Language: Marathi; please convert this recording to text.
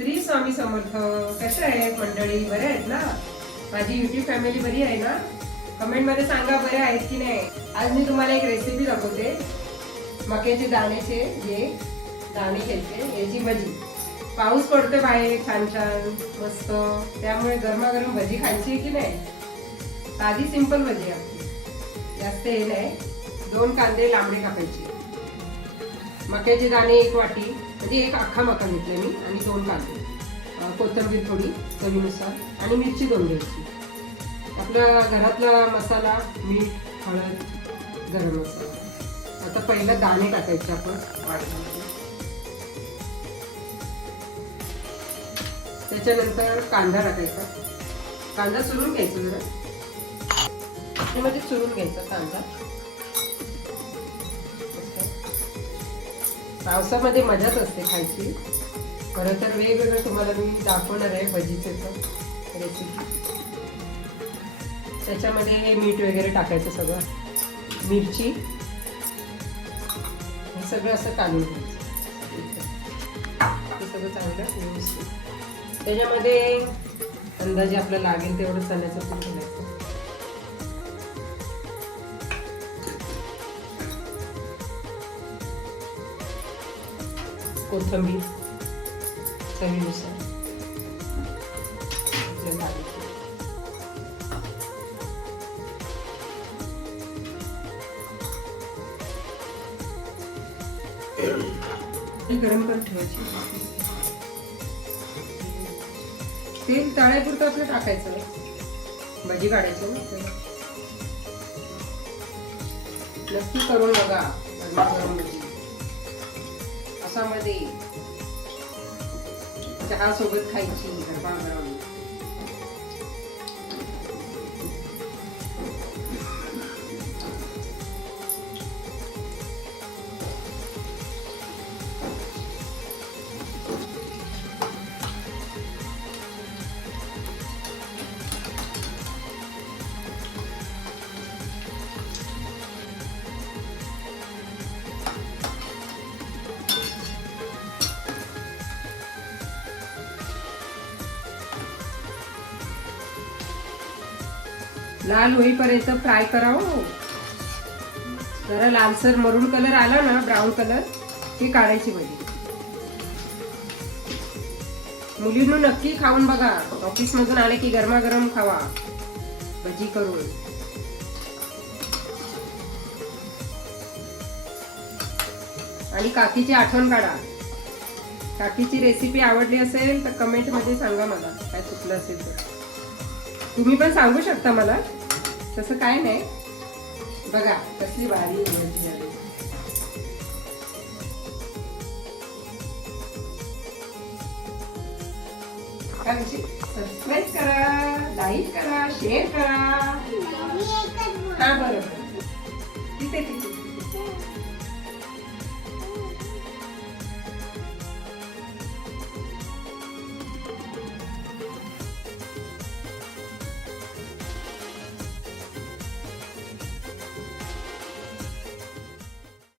श्री स्वामी समर्थ. कसे आहेत मंडळी? बरे आहेत ना? माझी युट्यूब फॅमिली बरी आहे ना? कमेंट मध्ये सांगा बरे आहेत की नाही. आज मी तुम्हाला एक रेसिपी दाखवते. मक्याचे दाण्याचे जे दाणे घ्यायचे याची भजी. पाऊस पडतोय बाहेर छान छान मस्त, त्यामुळे गरमागरम भजी खायची की नाही. साधी सिंपल भजी आपली, जास्त हे नाही. 2 कांदे लांबडे कापायचे, मक्याचे दाणे 1 वाटी म्हणजे एक अख्खा मका घेतला मी, आणि 2 कांदे, कोथिंबीर थोडी चवीनुसार, आणि मिरची 2 घ्यायची. आपल्या घरातला मसाला, मीठ, हळद, गरम मसाला. आता पहिला दाणे टाकायचे आपण वाटणामध्ये. त्याच्यानंतर कांदा टाकायचा. कांदा चुरून घ्यायचा, जरा म्हणजे चुरून घ्यायचा कांदा. पावसामध्ये मजाच असते खायची. खरं तर वेगवेगळं तुम्हाला मी दाखवणार आहे भजीचे रेसिपी. त्याच्यामध्ये हे मीठ वगैरे टाकायचं सगळं, मिरची, हे सगळं असं काढून घ्यायचं. हे सगळं चांगलं व्यवस्थित. त्याच्यामध्ये अंदाजे आपल्याला लागेल तेवढं चण्याचं पीठ घालायचं. कोथिंबीर चवीनुसार. गरम करून ठेवायची. तेल तळायपुरतं आपलं टाकायचं, भजी काढायचं. नक्की करून बघा गरम भजी. असा मध्ये चहा सोबत खायची गरमागरम. लाल होईपर्यंत फ्राय करावं. जरा लालसर मरून कलर आला ना, ब्राऊन कलर, ही काढायची भजी. मुलींनो नक्की खाऊन बघा. ऑफिस मधून आले की गरमागरम खावा भजी करून. आणि काकीची आठवण काढा. काकीची रेसिपी आवडली असेल तर कमेंट मध्ये सांगा मला, काय चुकलं असेल तर. तुम्ही पण सांगू शकता मला, तसं काय नाही. बघा कसली भारी भजी झाली. सबस्क्राईब करा, लाईक करा, शेअर करा. हा बरोबर, तिथे